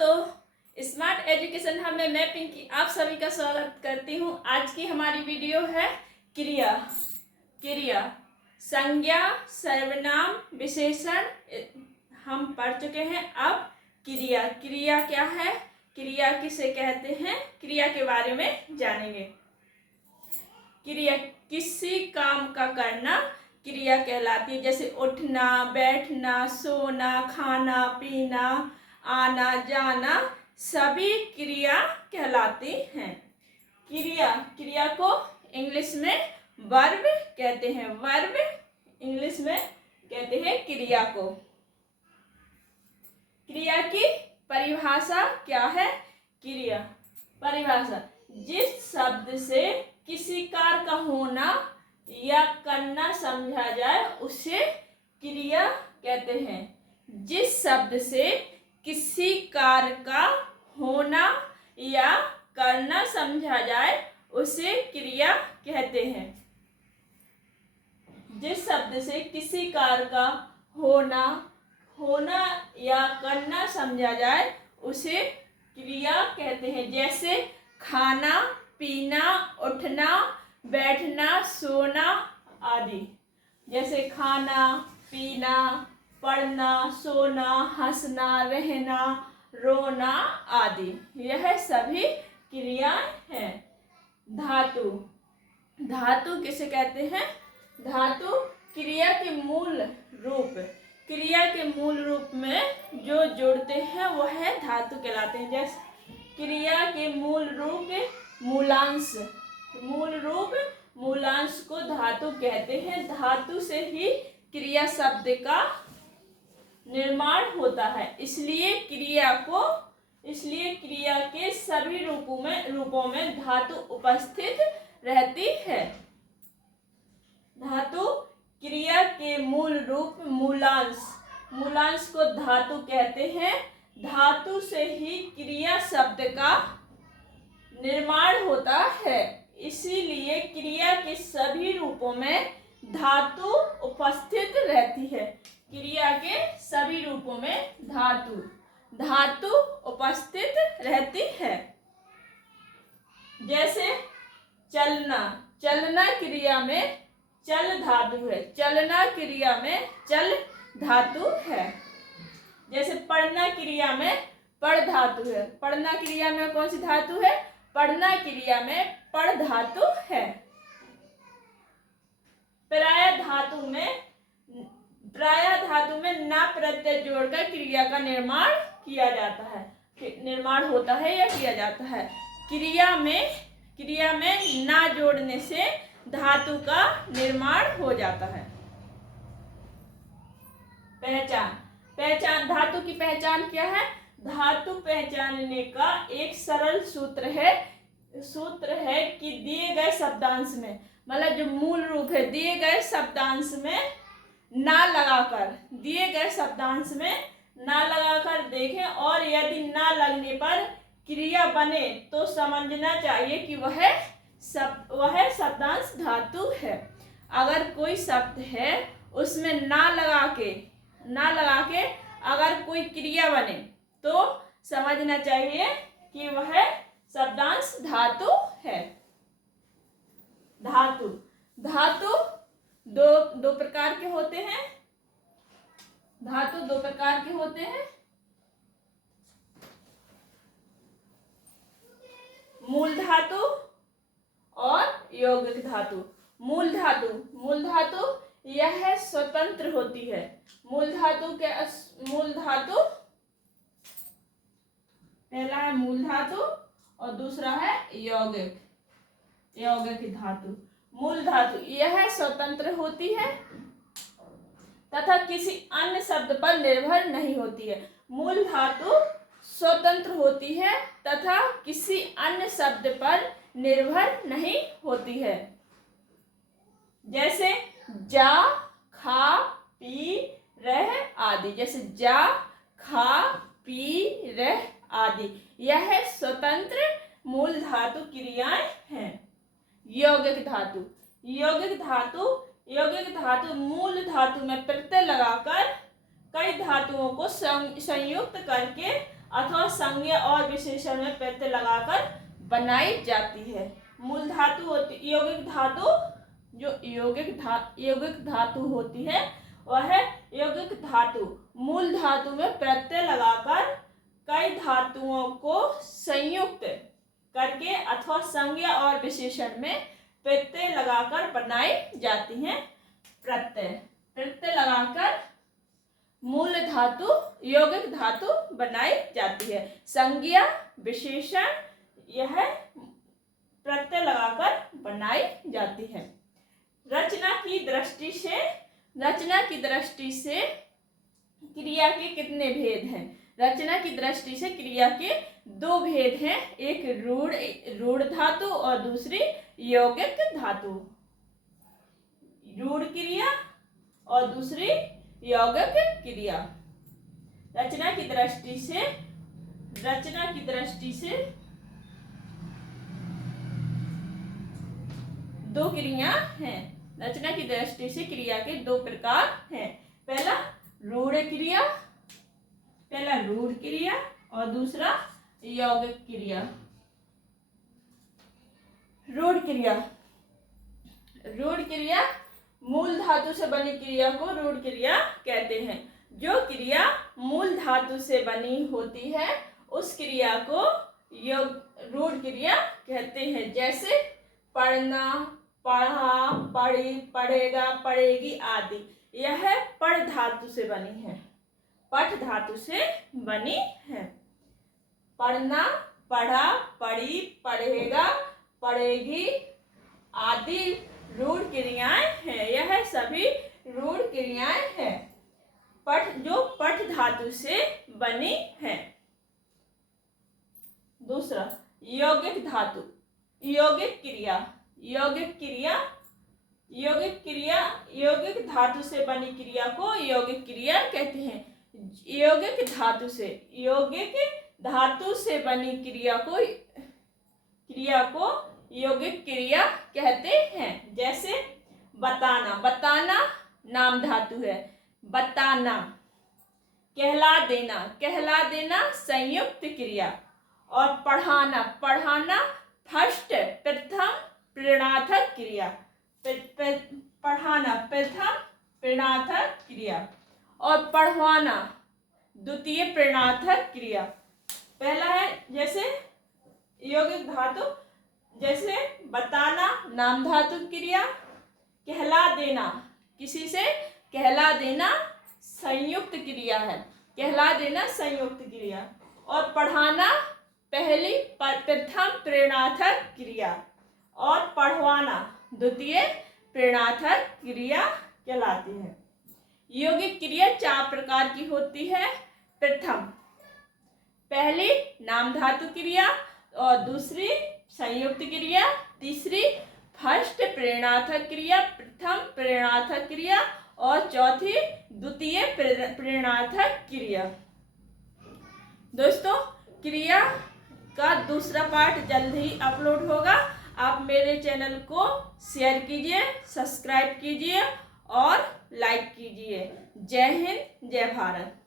दोस्तों, smart education hub में मैं पिंकी आप सभी का स्वागत करती हूँ। आज की हमारी वीडियो है क्रिया। क्रिया संज्ञा, सर्वनाम, विशेषण हम पढ़ चुके हैं। अब क्रिया, क्रिया क्या है, क्रिया किसे कहते हैं, क्रिया के बारे में जानेंगे। क्रिया किसी काम का करना क्रिया कहलाती है। जैसे उठना, बैठना, सोना, खाना, पीना, आना, जाना सभी क्रिया कहलाती हैं। क्रिया, क्रिया को इंग्लिश में वर्ब कहते हैं। वर्ब इंग्लिश में कहते हैं क्रिया को। क्रिया की परिभाषा क्या है। क्रिया परिभाषा, जिस शब्द से किसी कार्य का होना या करना समझा जाए उसे क्रिया कहते हैं। जिस शब्द से किसी कार्य का होना या करना समझा जाए उसे क्रिया कहते हैं। जिस शब्द से किसी कार्य का होना या करना समझा जाए उसे क्रिया कहते हैं। जैसे खाना, पीना, उठना, बैठना, सोना आदि। जैसे खाना, पीना, पढ़ना, सोना, हंसना, रहना, रोना आदि, यह सभी क्रियाएं हैं। धातु, धातु किसे कहते हैं। धातु क्रिया के मूल रूप, क्रिया के मूल रूप में जो जोड़ते हैं वह धातु कहलाते हैं। जैसे क्रिया के मूल रूप मूलांश, मूल रूप मूलांश को धातु कहते हैं। धातु से ही क्रिया शब्द का निर्माण होता है। इसलिए क्रिया के सभी रूपों में धातु उपस्थित रहती है। धातु क्रिया के मूल रूप मूलांश, मूलांश को धातु कहते हैं। धातु से ही क्रिया शब्द का निर्माण होता है। इसीलिए क्रिया के सभी रूपों में धातु उपस्थित रहती है। क्रिया के सभी रूपों में धातु उपस्थित रहती है। जैसे चलना, चलना क्रिया में चल धातु है। चलना क्रिया में चल धातु है। जैसे पढ़ना क्रिया में पढ़ धातु है। पढ़ना क्रिया में कौन सी धातु है। पढ़ना क्रिया में पढ़ धातु है। प्राय धातु में ना प्रत्यय जोड़कर क्रिया का निर्माण किया जाता है, निर्माण होता है या किया जाता है। क्रिया में ना जोड़ने से धातु का निर्माण हो जाता है। पहचान, पहचान धातु की पहचान क्या है। धातु पहचानने का एक सरल सूत्र है कि दिए गए शब्दांश में, मतलब जो मूल रूप है, दिए गए शब्दांश में ना लगाकर देखें और यदि ना लगने पर क्रिया बने तो समझना चाहिए कि वह शब्दांश धातु है। अगर कोई शब्द है उसमें ना लगा के अगर कोई क्रिया बने तो समझना चाहिए कि वह शब्दांश धातु है। धातु दो प्रकार के होते हैं। धातु दो प्रकार के होते हैं। मूल धातु और यौगिक धातु। मूल धातु यह स्वतंत्र होती है। मूल धातु पहला है मूल धातु और दूसरा है यौगिक धातु। मूल धातु यह स्वतंत्र होती है तथा किसी अन्य शब्द पर निर्भर नहीं होती है। मूल धातु स्वतंत्र होती है तथा किसी अन्य शब्द पर निर्भर नहीं होती है। जैसे जा, खा, पी, रह आदि। जैसे जा, खा, पी, रह आदि, यह स्वतंत्र मूल धातु क्रियाएं हैं। यौगिक धातु मूल धातु में प्रत्यय लगाकर कई धातुओं को संयुक्त करके अथवा संज्ञा और विशेषण में प्रत्यय लगाकर बनाई जाती है। मूल धातु होती यौगिक धातु, जो यौगिक धातु होती है वह है यौगिक धातु। मूल धातु में प्रत्यय लगाकर कई धातुओं को संयुक्त करके अथवा संज्ञा और विशेषण में प्रत्यय लगाकर बनाई जाती हैं। प्रत्यय लगाकर मूल धातु यौगिक धातु बनाई जाती है। संज्ञा विशेषण यह प्रत्यय लगाकर बनाई जाती है। रचना की दृष्टि से क्रिया के कितने भेद हैं? रचना की दृष्टि से क्रिया के दो भेद हैं, एक रूढ़ धातु और दूसरी यौगिक धातु। रूढ़ क्रिया और दूसरी यौगिक क्रिया। रचना की दृष्टि से दो क्रिया हैं। रचना की दृष्टि से क्रिया के दो प्रकार हैं। पहला रूढ़ क्रिया और दूसरा यौगिक क्रिया। रूढ़ क्रिया मूल धातु से बनी क्रिया को रूढ़ क्रिया कहते हैं। जो क्रिया मूल धातु से बनी होती है उस क्रिया को रूढ़ क्रिया कहते हैं। जैसे पढ़ना, पढ़ा, पढ़ी, पढ़ेगा, पढ़ेगी आदि। यह पढ़ धातु से बनी है, पठ धातु से बनी है। पढ़ना, पढ़ा, पढ़ी, पढ़ेगा, पढ़ेगी आदि रूढ़ क्रियाएं हैं। यह सभी रूढ़ क्रियाएं हैं जो पठ धातु से बनी है। दूसरा यौगिक धातु, यौगिक धातु से बनी क्रिया को यौगिक क्रिया कहते हैं। यौगिक धातु से बनी क्रिया को यौगिक क्रिया कहते हैं। जैसे बताना नाम धातु है, बताना। कहला देना संयुक्त क्रिया। और पढ़ाना फर्स्ट प्रथम प्रेरणार्थक क्रिया। पढ़ाना प्रथम प्रेरणार्थक क्रिया और पढ़वाना द्वितीय प्रेरणार्थक क्रिया। पहला है जैसे यौगिक धातु, जैसे बताना नाम धातु क्रिया, कहला देना किसी से कहला देना संयुक्त क्रिया है, कहला देना संयुक्त क्रिया। और पढ़ाना पहली प्रथम प्रेरणार्थक क्रिया और पढ़वाना द्वितीय प्रेरणार्थक क्रिया कहलाती है। यौगिक क्रिया 4 प्रकार की होती है। प्रथम पहली नाम धातु क्रिया और दूसरी संयुक्त क्रिया, तीसरी फर्स्ट प्रेरणार्थक क्रिया, प्रथम प्रेरणार्थक क्रिया और चौथी द्वितीय प्रेरणार्थक क्रिया। दोस्तों, क्रिया का दूसरा पार्ट जल्द ही अपलोड होगा। आप मेरे चैनल को शेयर कीजिए, सब्सक्राइब कीजिए और लाइक कीजिए। जय हिंद, जय भारत।